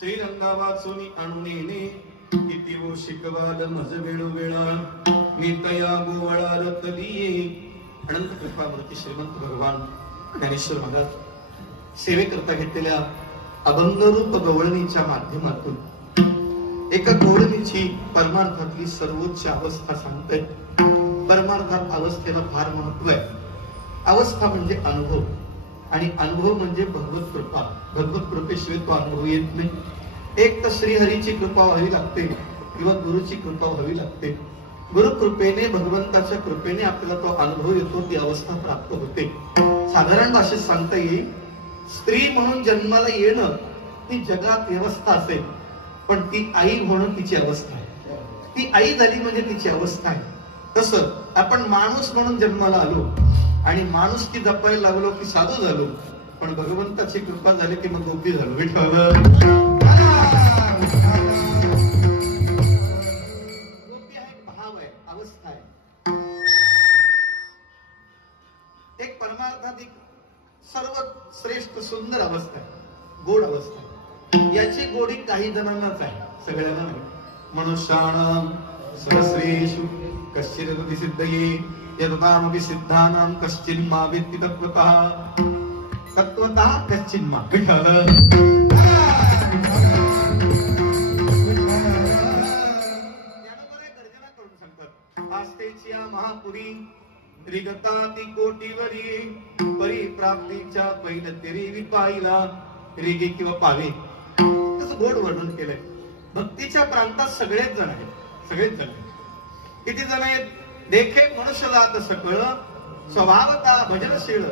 श्रीरंगा वाचून आणून येणे किती वो शिकवाल मज वेळोवेळा नितया गोवळा रतलिये. अनंत कृपामूर्ती श्रीमंत भगवान ज्ञानेश्वर महाराज सेवेकरता घेतलेल्या अभंगरूप गवळणीच्या माध्यमातून एका गवळणीची परमार्थातली सर्वोच्च अवस्था सांगते. परमार्थात अवस्थेला फार महत्व आहे. अवस्था म्हणजे अनुभव आणि अनुभव म्हणजे भगवत कृपा. भगवत कृपेशिवाय तो अनुभव येत नाही. एक तर श्रीहरीची कृपा व्हावी लागते किंवा गुरुची कृपा व्हावी लागते. गुरु कृपेने भगवंताच्या कृपेने आपल्याला तो अनुभव येतो, ती अवस्था प्राप्त होते. साधारण भाषेत सांगता येईल, स्त्री म्हणून जन्माला येणं ही जगात व्यवस्था असेल, पण ती आई होणं तिची अवस्था आहे. ती आई झाली म्हणजे तिची अवस्था आहे. तसं आपण माणूस म्हणून जन्माला आलो आणि माणूस की जपायला लागलो की साधू झालो, पण भगवंताची कृपा झाली की मग गोपी झालो. गोपी आहे, भाव आहे, अवस्था आहे. एक परमार्थात एक सर्वात श्रेष्ठ सुंदर अवस्था आहे, गोड अवस्था आहे. याची गोडी काही जणांनाच आहे, सगळ्यांना नाही. मनुष्याणाम सहस्रेषु कश्चिदपि सिद्धये यदतामपि सिद्धानां कश्चिन्मा वेत्ति तत्त्वतः तत्त्वतः कश्चिन्मा. आस्तेच्या महापुरी रिगताती कोटीवरी परिप्राप्तीच्या पहिलं तेरी विपाईला रिगे किंवा पावे. त्याचं गोड वर्णन केलंय. भक्तीच्या प्रांतात सगळेच जण आहेत, सगळेच जण आहेत. किती जण आहेत? देखे मनुष्य जात सकळ स्वभावता भजनशील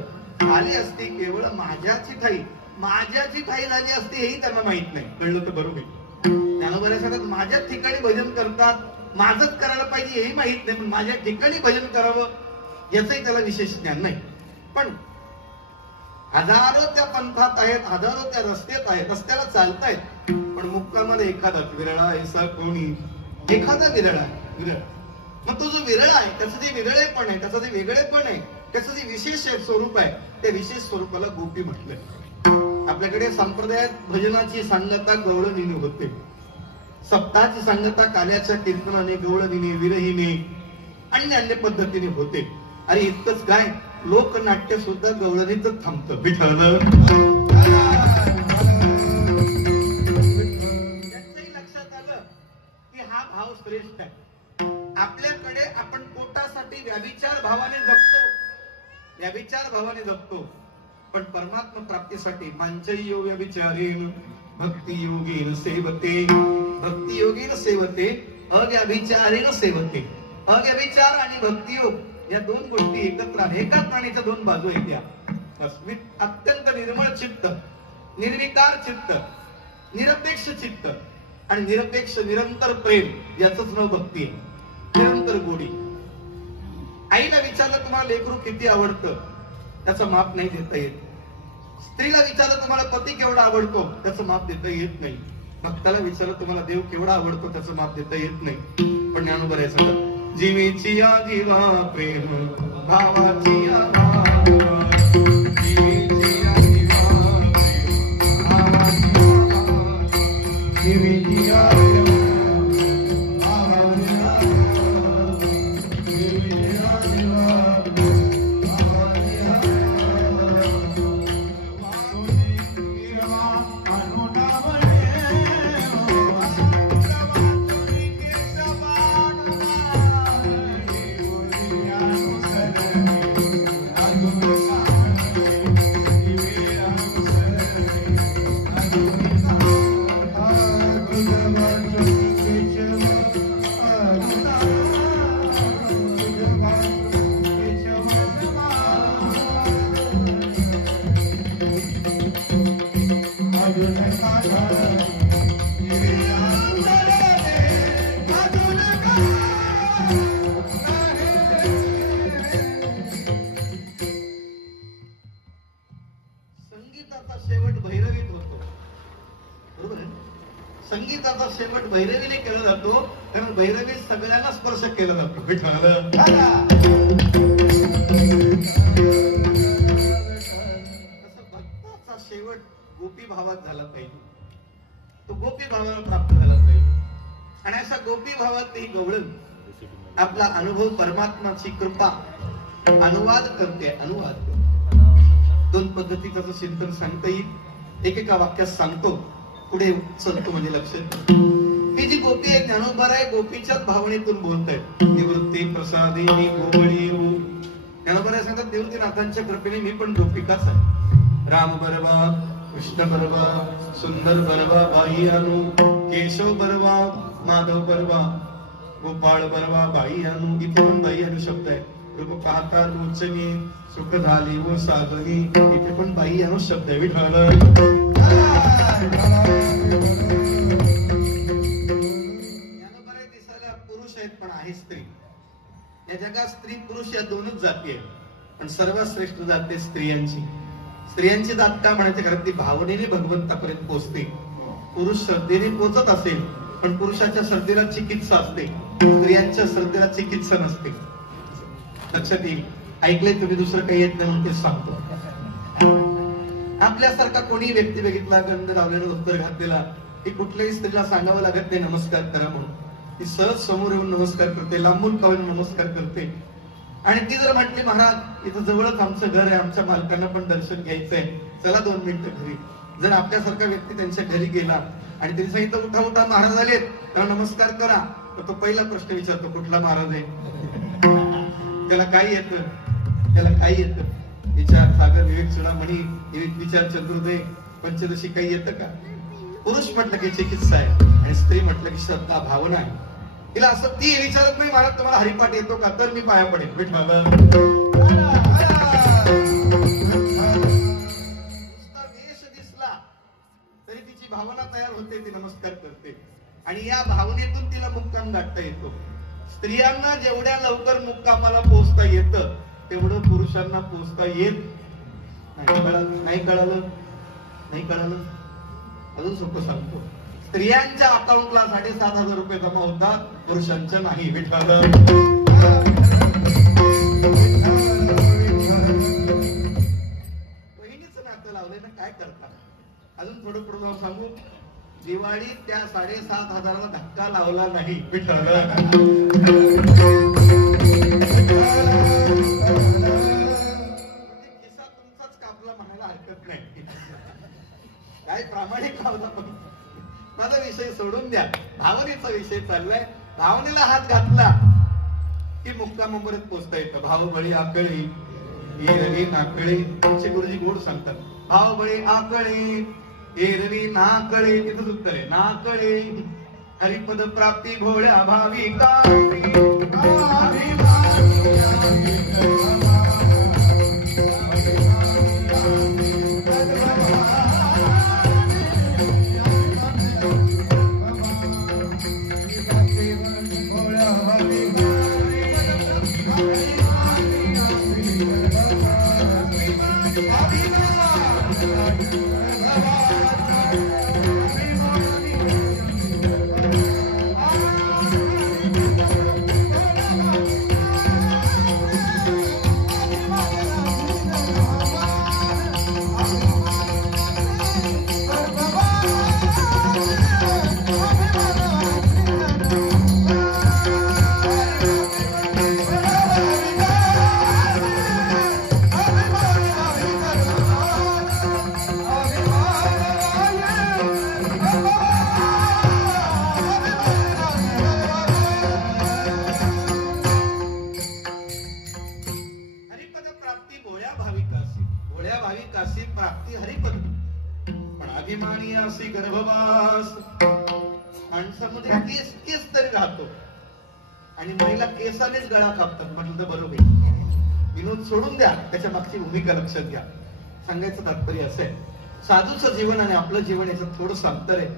आली असती केवळ माझ्याची ठाई. माझ्याची ठाई झाली असती हेही त्यांना माहित नाही. कळलं तर बरोबर. त्यांना बऱ्याच सांगतात माझ्याच ठिकाणी भजन करतात, माझंच करायला पाहिजे हेही माहित नाही, पण माझ्या ठिकाणी भजन करावं याचंही त्याला विशेष ज्ञान नाही. पण हजारो त्या पंथात आहेत, हजारो त्या रस्त्यात आहेत, रस्त्याला चालतायत, पण मुक्कामाला एखादा विरळा ऐसा कोणी, एखादा विरळा विरळ. मग तो जो विरळ आहे त्याचं जे विरळेपण आहे, त्याचं जे वेगळेपण आहे, त्याचं जे विशेष स्वरूप आहे, त्या विशेष स्वरूपाला गोपी म्हटलंय. आपल्याकडे संप्रदायात भजनाची सांगता गवळणीने होते, सप्ताहाची सांगता काल्याच्या कीर्तनाने, गवळणीने, विरहीने, अन्य पद्धतीने होते. अरे इतकंच काय, लोकनाट्य सुद्धा गवळणीतच थांबतं. विठ्ठल लक्षात आलं की हा भाव श्रेष्ठ आहे. आपल्याकडे आपण पोटासाठी व्याभिचार भावाने जगतो, व्याभिचार भावाने जगतो, पण परमात्मा प्राप्तीसाठी मांचयो व्यभिचारेन भक्ती योगेन सेवते, भक्ती योगेन सेवते अव्याभिचारेन सेवते. अव्यभिचार आणि भक्तियोग या दोन गोष्टी एकत्र आहेत. एकाच नाण्याच्या दोन बाजू आहेत. या अत्यंत निर्मळ चित्त, निर्विकार चित्त, निरपेक्ष चित्त आणि निरपेक्ष निरंतर प्रेम, याचंच नाव भक्ती आहे. निरंतर गोडी. आईला विचारलं तुम्हाला लेकरू किती आवडतं, त्याचं माप नाही देता येत. स्त्रीला विचारलं तुम्हाला पती केवढा आवडतो, त्याचं माप देता येत नाही. भक्ताला विचारलं तुम्हाला देव केवढा आवडतो, त्याचं माप देता येत नाही. पण ज्ञानोबा आहे सगळं. जीवेची या जीवा प्रेम भावाची या भावा, जीवेची या जीवा प्रेम भावाची या भावा, जीवेची या शेवट भैरवीने केला जातो, कारण भैरवी सगळ्यांना स्पर्श केला जातो. भक्ताचा शेवट गोपी भावात झाला पाहिजे, तो गोपी भावाला प्राप्त झाला पाहिजे. आणि अशा गोपी भावात ही गवळण आपला अनुभव, परमात्माची कृपा अनुवाद करते. अनुवाद दोन पद्धतीचं चिंतन सांगता येईल, एकेका वाक्यात सांगतो, पुढे चलतो म्हणजे लक्षात. ही जी गोपी आहे ज्ञानोबा आहे, गोपीच्याच भावनेतून बोलतायत. निवृत्ती प्रसादी गोवळी ज्ञानोबा सांगतात, निवृत्तीनाथांच्या कृपेने मी पण गोपिकाच आहे. राम बरवा, कृष्ण बरवा, सुंदर बरवा, बाई अनु, केशव बरवा, माधव बरवा, गोपाळ बरवा, बाई अनु. इथे पण बाई अनु शब्द आहे. रूप पाहता लोचनी, सुख झाली व सागरी, इथे पण बाई अनु शब्द आहे. विठ्ठल दिसायला पुरुष आहेत पण आहे स्त्री. या जगात स्त्री पुरुष या दोनच जाती आहेत, पण सर्वात श्रेष्ठ जाते स्त्रियांची. स्त्रियांची जात का म्हणायची, कारण ती भावनेने भगवंतापर्यंत पोहोचते. पुरुष श्रद्धेने पोहोचत असेल, पण पुरुषाच्या श्रद्धेला चिकित्सा असते, स्त्रियांच्या श्रद्धेला चिकित्सा नसते. लक्षात येईल. ऐकले तुम्ही, दुसरं काही येत नाही म्हणून ते सांगतो. आपल्यासारखा कोणी व्यक्ती बघितला गंध लावल्यानं उत्तर घातलेला, की कुठल्याही स्त्रीला सांगावं लागत नाही नमस्कार करा म्हणून. ती सहज समोर येऊन नमस्कार करते, लांबून कावून नमस्कार करते. आणि ती जर म्हटली, महाराज इथं जवळच आमचं घर आहे, आमच्या मालकांना पण दर्शन घ्यायचंय, चला 2 मिनिटं घरी. जर आपल्यासारखा व्यक्ती त्यांच्या घरी गेला आणि त्यांनी सांगितलं उठा उठा महाराज आलेत, त्याला नमस्कार करा, तर तो पहिला प्रश्न विचारतो, कुठला महाराज आहे? त्याला काय येतं? त्याला काय येतं? विचार सागर, विवेक चुडामणी, विचार चंद्रोदय, पंचदशी काही येतं का? पुरुष म्हटलं की चिकित्सा आहे, आणि स्त्री म्हटलं की श्रद्धा, भावना आहे. तिला असं ती विचारत नाही, महाराज तुम्हाला हरिपाठ येतो का? तर मी पाया पडेल. नुसता वेश दिसला तरी तिची भावना तयार होते, ती नमस्कार करते. आणि या भावनेतून तिला मुक्काम गाठता येतो. स्त्रियांना जेवढ्या लवकर मुक्कामाला पोहोचता येतं, तेवढं पुरुषांना पोहोचता येत नाही. कळालं? अजून सोपं सांगतो. स्त्रियांच्या अकाउंटला 7,500 रुपये जमा होतात, पुरुषांच्या नाही. विठ्ठल बहिणीचं नातं लावलंय ना, काय करतात? अजून थोडं पुढे जाऊन सांगू. दिवाळी त्या 7,500ला धक्का लावला नाही. विठ्ठल खिसा तुमचाच कापला म्हणायला हरकत नाही. काय प्रामाणिक लावला. माझा विषय सोडून द्या, भावनेचा विषय चाललाय. भावनेला हात घातला की मुक्कामापर्यंत पोहोचता येतं. भावबळी आकळी एरवी नाकळे, आमचे गुरुजी गोड सांगतात. भावबळी आकळी एरवी नाकळे, तिथंच उत्तर आहे. नाकळे हरिपद प्राप्ती भोळ्या भाविका. आणि महिला केसानेच गळा कापतात म्हटलं तर बरोबर. विनोद सोडून द्या, त्याच्या मागची भूमिका लक्षात घ्या. सांगायचं तात्पर्य असं आहे, साधूचं जीवन आणि आपलं जीवन याचं थोडं अंतर आहे.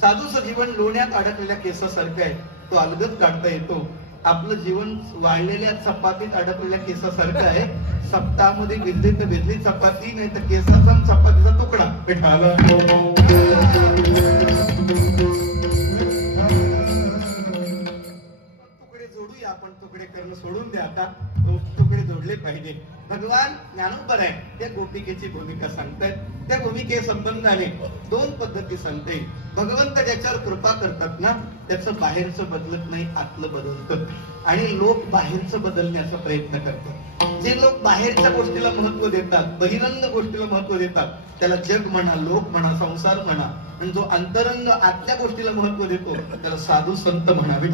साधूचं जीवन लोण्यात अडकलेल्या केसासारखं आहे, तो अलगद काढता येतो. आपलं जीवन वाळलेल्या चपातीत अडकलेल्या केसासारखं आहे. सप्ताहामध्ये भिजली तर भिजली चपाती, नाही तर केसाचा चपातीचा तुकडा. तुकडे करणं सोडून द्या आता, तुकडे जोडले पाहिजे. भगवान ज्ञानोबर आहे त्या गोपिकेची भूमिका सांगतायत. त्या भूमिके संबंधाने दोन पद्धती सांगते. भगवंत ज्याच्यावर कृपा करतात ना त्याचं बाहेरचं बदलत नाही, आतलं बदलतं. आणि लोक बाहेरचं बदलण्याचा प्रयत्न करतात. जे लोक बाहेरच्या गोष्टीला महत्व देतात, बहिरंग गोष्टीला महत्व देतात, त्याला जग म्हणा, लोक म्हणा, संसार म्हणा. आणि जो अंतरंग आतल्या गोष्टीला महत्व देतो त्याला साधू संत म्हणावे.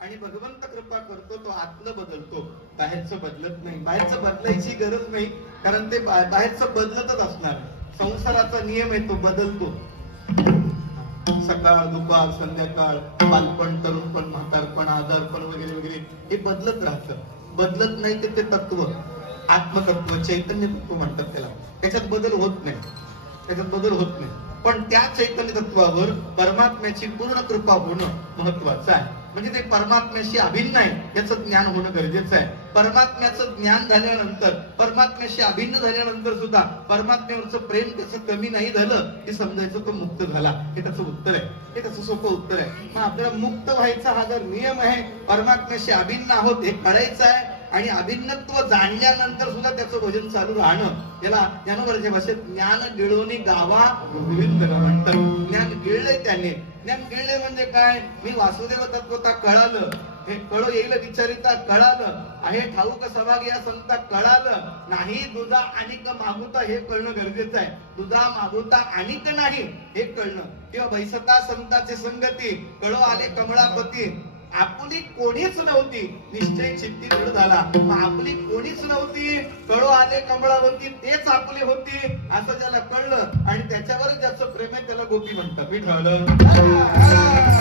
आणि भगवंत कृपा करतो तो आतलं बदलतो, बाहेरचं बदलत नाही. बाहेरचं बदलायची गरज नाही, कारण ते बाहेरचं बदलतच असणार. संसाराचा नियम आहे तो बदलतो. सकाळ दुपार संध्याकाळ, बालपण तरुणपण म्हातारपण आजारपण वगैरे वगैरे हे बदलत राहतं. बदलत नाही ते तत्व, आत्मतत्व, चैतन्य तत्व म्हणतात त्याला. त्याच्यात बदल होत नाही, त्याच्यात बदल होत नाही. पण त्या चैतन्य तत्वावर परमात्म्याची पूर्ण कृपा होणं महत्वाचं आहे. म्हणजे ते परमात्म्याशी अभिन्न आहे याचं ज्ञान होणं गरजेचं आहे. परमात्म्याचं ज्ञान झाल्यानंतर, परमात्म्याशी अभिन्न झाल्यानंतर सुद्धा परमात्म्यावरचं प्रेम त्याचं कमी नाही झालं की समजायचं तो मुक्त झाला. हे त्याचं उत्तर आहे, हे त्याचं सोपं उत्तर आहे. मग आपल्याला मुक्त व्हायचा हा जर नियम आहे, परमात्म्याशी अभिन्न आहोत हे कळायचं आहे. आणि अभिन्नत्व जाणल्यानंतर सुद्धा त्याचं भजन चालू राहणं, याला ज्ञानोबराच्या भाषेत ज्ञान गिळवणी गावा गोविंद म्हणतात. ज्ञान गिळले त्याने. ज्ञान गिळले म्हणजे काय? मी वासुदेव तत्वता कळालं, हे कळो येईल विचारिता कळालं, आहे ठाऊक सभाग या संता कळालं नाही. दुधा अनिक मागुता हे कळणं गरजेचं आहे. दुधा मागुता अनिक नाही हे कळणं. किंवा बैसता संताचे संगती, कळो आले कमळापती. आपली कोणीच नव्हती, निश्चय चित्ती दृढ झाला. आपली कोणीच नव्हती, कळो आले कमळावती, तेच आपली होती असं ज्याला कळलं आणि त्याच्यावर ज्याचं प्रेम आहे त्याला गोपी म्हणतात. मी ठरवलं